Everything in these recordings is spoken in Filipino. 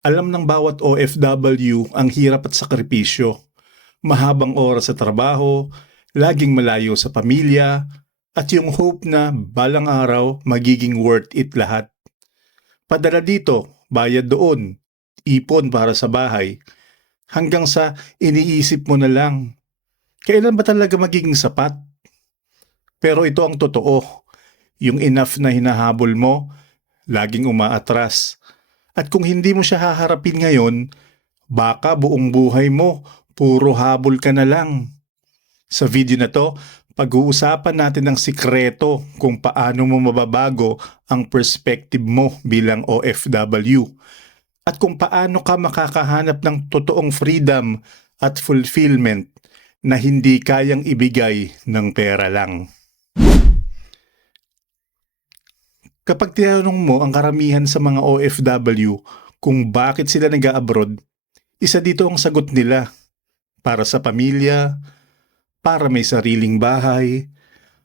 Alam ng bawat OFW ang hirap at sakripisyo. Mahabang oras sa trabaho, laging malayo sa pamilya, at yung hope na balang araw magiging worth it lahat. Padala dito, bayad doon, ipon para sa bahay, hanggang sa iniisip mo na lang, kailan ba talaga magiging sapat? Pero ito ang totoo, yung enough na hinahabol mo, laging umaatras. At kung hindi mo siya haharapin ngayon, baka buong buhay mo, puro habol ka na lang. Sa video na to, pag-uusapan natin ang sikreto kung paano mo mababago ang perspective mo bilang OFW at kung paano ka makakahanap ng totoong freedom at fulfillment na hindi kayang ibigay ng pera lang. Kapag tinanong mo ang karamihan sa mga OFW kung bakit sila nag-abroad, isa dito ang sagot nila. Para sa pamilya, para may sariling bahay,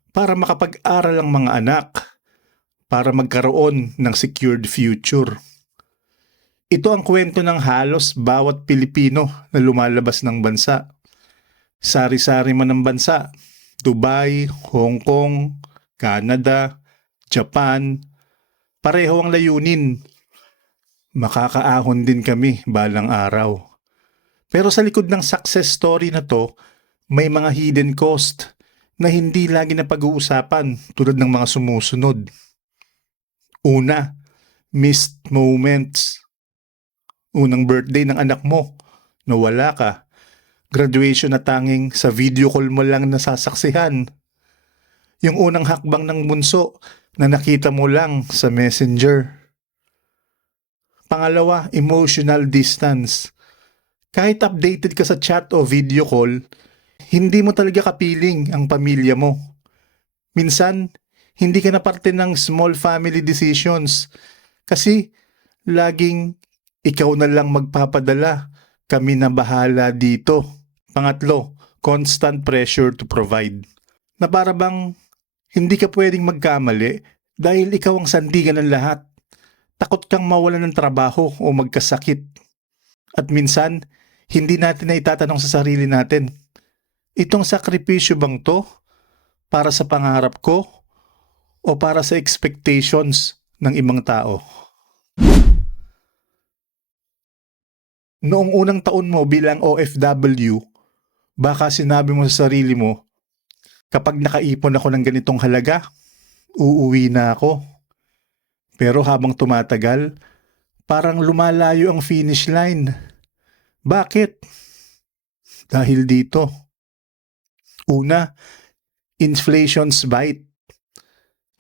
para makapag-aral ang mga anak, para magkaroon ng secured future. Ito ang kwento ng halos bawat Pilipino na lumalabas ng bansa. Sari-sari man ng bansa, Dubai, Hong Kong, Canada, Japan, pareho ang layunin. Makakaahon din kami balang araw. Pero sa likod ng success story na to, may mga hidden cost na hindi lagi na pag-uusapan tulad ng mga sumusunod. Una, missed moments. Unang birthday ng anak mo, nawala ka. Graduation na tanging sa video call mo lang nasasaksihan. Yung unang hakbang ng bunso na nakita mo lang sa messenger. Pangalawa, emotional distance. Kahit updated ka sa chat o video call, hindi mo talaga kapiling ang pamilya mo. Minsan, hindi ka na parte ng small family decisions kasi laging ikaw na lang magpapadala. Kami na bahala dito. Pangatlo, constant pressure to provide. Na para bang hindi ka pwedeng magkamali dahil ikaw ang sandigan ng lahat. Takot kang mawalan ng trabaho o magkasakit. At minsan, hindi natin na itatanong sa sarili natin, itong sakripisyo bang to para sa pangarap ko o para sa expectations ng ibang tao? Noong unang taon mo bilang OFW, baka sinabi mo sa sarili mo, kapag nakaipon ako ng ganitong halaga, uuwi na ako. Pero habang tumatagal, parang lumalayo ang finish line. Bakit? Dahil dito. Una, inflation's bite.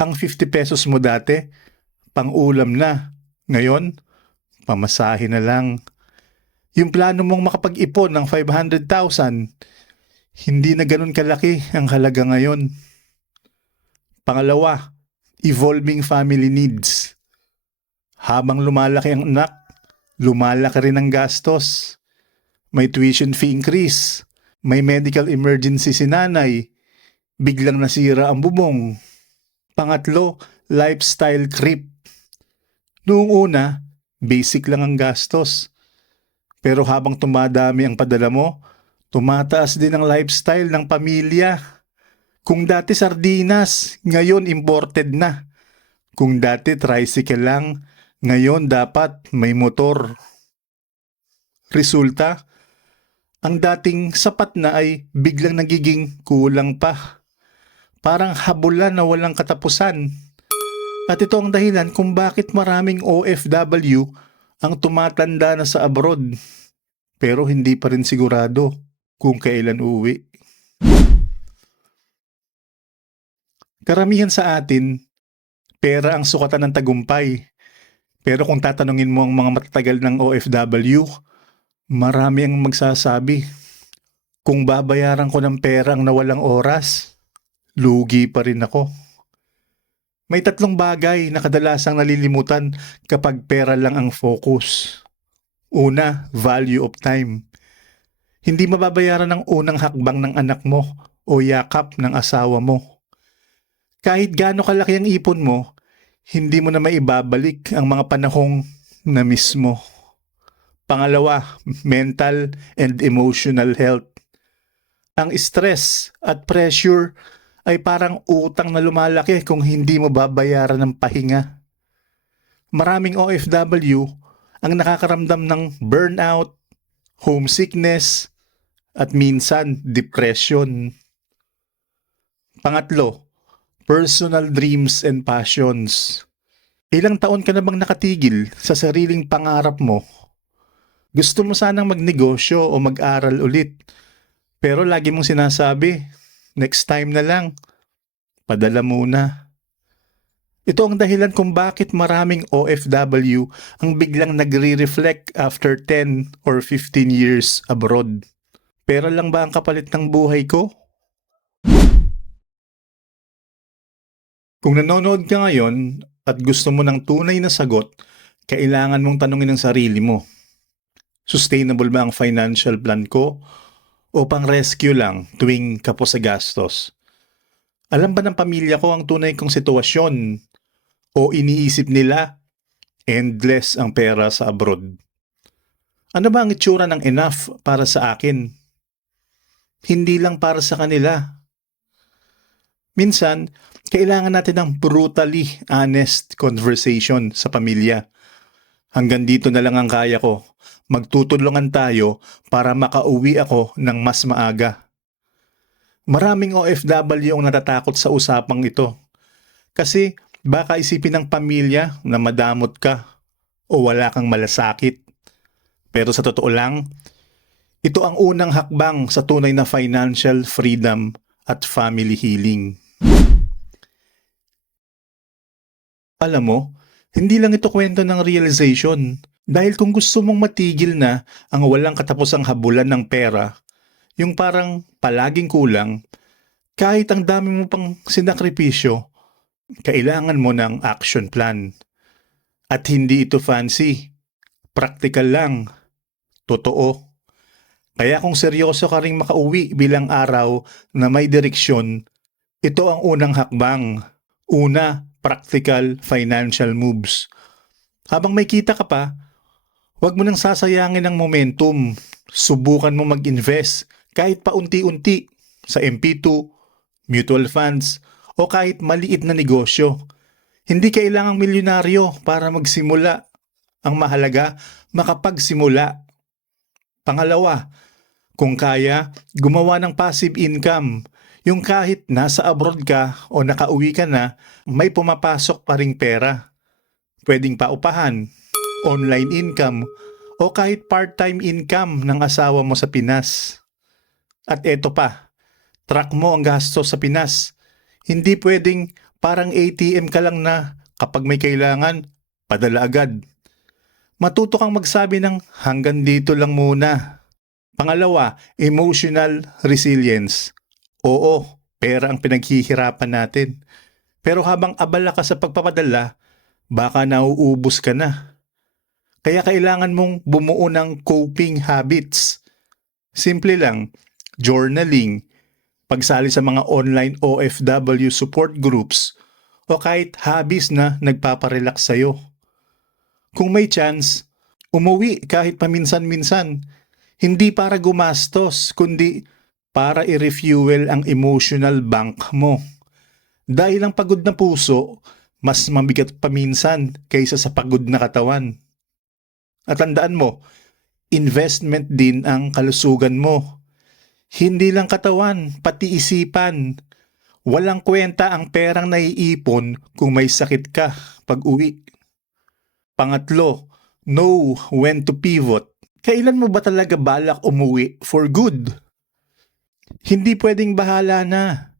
Ang 50 pesos mo dati, pang-ulam na. Ngayon, pamasahe na lang. Yung plano mong makapag-ipon ng 500,000, hindi na ganun kalaki ang halaga ngayon. Pangalawa, evolving family needs. Habang lumalaki ang anak, lumalaki rin ang gastos. May tuition fee increase, may medical emergency si nanay, biglang nasira ang bubong. Pangatlo, lifestyle creep. Noong una, basic lang ang gastos. Pero habang tumadami ang padala mo, tumataas din ang lifestyle ng pamilya. Kung dati sardinas, ngayon imported na. Kung dati tricycle lang, ngayon dapat may motor. Resulta, ang dating sapat na ay biglang nagiging kulang pa. Parang habulan na walang katapusan. At ito ang dahilan kung bakit maraming OFW ang tumatanda na sa abroad. Pero hindi pa rin sigurado kung kailan uuwi. Karamihan sa atin, pera ang sukatan ng tagumpay. Pero kung tatanungin mo ang mga matatagal ng OFW, marami ang magsasabi, kung babayaran ko ng pera ang nawalang oras, lugi pa rin ako. May tatlong bagay na kadalasang nalilimutan kapag pera lang ang focus. Una, value of time. Hindi mababayaran ang unang hakbang ng anak mo o yakap ng asawa mo. Kahit gaano kalaki ang ipon mo, hindi mo na maibabalik ang mga panahong na miss mo. Pangalawa, mental and emotional health. Ang stress at pressure ay parang utang na lumalaki kung hindi mo babayaran ng pahinga. Maraming OFW ang nakakaramdam ng burnout, homesickness, at minsan depression. Pangatlo, personal dreams and passions. Ilang taon ka na bang nakatigil sa sariling pangarap mo? Gusto mo sanang magnegosyo o mag-aral ulit. Pero lagi mong sinasabi, next time na lang. Padala muna. Ito ang dahilan kung bakit maraming OFW ang biglang nagre-reflect after 10 or 15 years abroad. Pera lang ba ang kapalit ng buhay ko? Kung nanonood ka ngayon at gusto mo ng tunay na sagot, kailangan mong tanungin ang sarili mo. Sustainable ba ang financial plan ko? O pang rescue lang tuwing kapos sa gastos? Alam ba ng pamilya ko ang tunay kong sitwasyon? O iniisip nila, endless ang pera sa abroad? Ano ba ang itsura ng enough para sa akin? Hindi lang para sa kanila. Minsan, kailangan natin ng brutally honest conversation sa pamilya. Hanggang dito na lang ang kaya ko. Magtutulungan tayo para makauwi ako ng mas maaga. Maraming OFW ang natatakot sa usapang ito. Kasi baka isipin ng pamilya na madamot ka o wala kang malasakit. Pero sa totoo lang, ito ang unang hakbang sa tunay na financial freedom at family healing. Alam mo, hindi lang ito kwento ng realization. Dahil kung gusto mong matigil na ang walang katapusang habulan ng pera, yung parang palaging kulang, kahit ang dami mo pang sinakripisyo, kailangan mo ng action plan. At hindi ito fancy. Practical lang. Totoo. Kaya kung seryoso ka ring makauwi bilang araw na may direksyon, ito ang unang hakbang. Una, practical financial moves. Habang may kita ka pa, huwag mo nang sasayangin ang momentum. Subukan mo mag-invest kahit paunti-unti sa MP2, mutual funds, o kahit maliit na negosyo. Hindi kailangang milyonaryo para magsimula. Ang mahalaga, makapagsimula. Pangalawa, kung kaya, gumawa ng passive income. Yung kahit nasa abroad ka o nakauwi ka na, may pumapasok pa ring pera. Pwedeng paupahan, online income, o kahit part-time income ng asawa mo sa Pinas. At eto pa, track mo ang gastos sa Pinas. Hindi pwedeng parang ATM ka lang na kapag may kailangan, padala agad. Matuto kang magsabi ng hanggang dito lang muna. Pangalawa, emotional resilience. Oo, pera ang pinaghihirapan natin. Pero habang abala ka sa pagpapadala, baka nauubos ka na. Kaya kailangan mong bumuo ng coping habits. Simple lang, journaling, pagsali sa mga online OFW support groups, o kahit hobbies na nagpaparelax sa'yo. Kung may chance, umuwi kahit paminsan-minsan. Hindi para gumastos, kundi para i-refuel ang emotional bank mo. Dahil ang pagod na puso, mas mabigat paminsan kaysa sa pagod na katawan. At tandaan mo, investment din ang kalusugan mo. Hindi lang katawan, pati isipan. Walang kwenta ang perang naiipon kung may sakit ka pag uwi. Pangatlo, know when to pivot. Kailan mo ba talaga balak umuwi for good? Hindi pwedeng bahala na.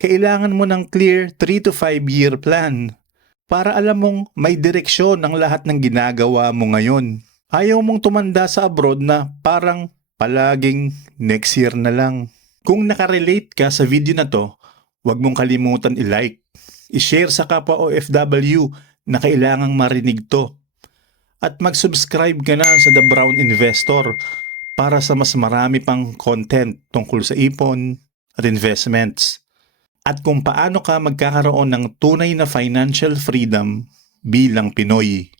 Kailangan mo ng clear 3 to 5 year plan para alam mong may direksyon ang lahat ng ginagawa mo ngayon. Ayaw mong tumanda sa abroad na parang palaging next year na lang. Kung nakarelate ka sa video na to, huwag mong kalimutan i-like. I-share sa kapwa OFW na kailangang marinig to. At mag-subscribe ka na sa The Brown Investor para sa mas marami pang content tungkol sa ipon at investments. At kung paano ka magkakaroon ng tunay na financial freedom bilang Pinoy.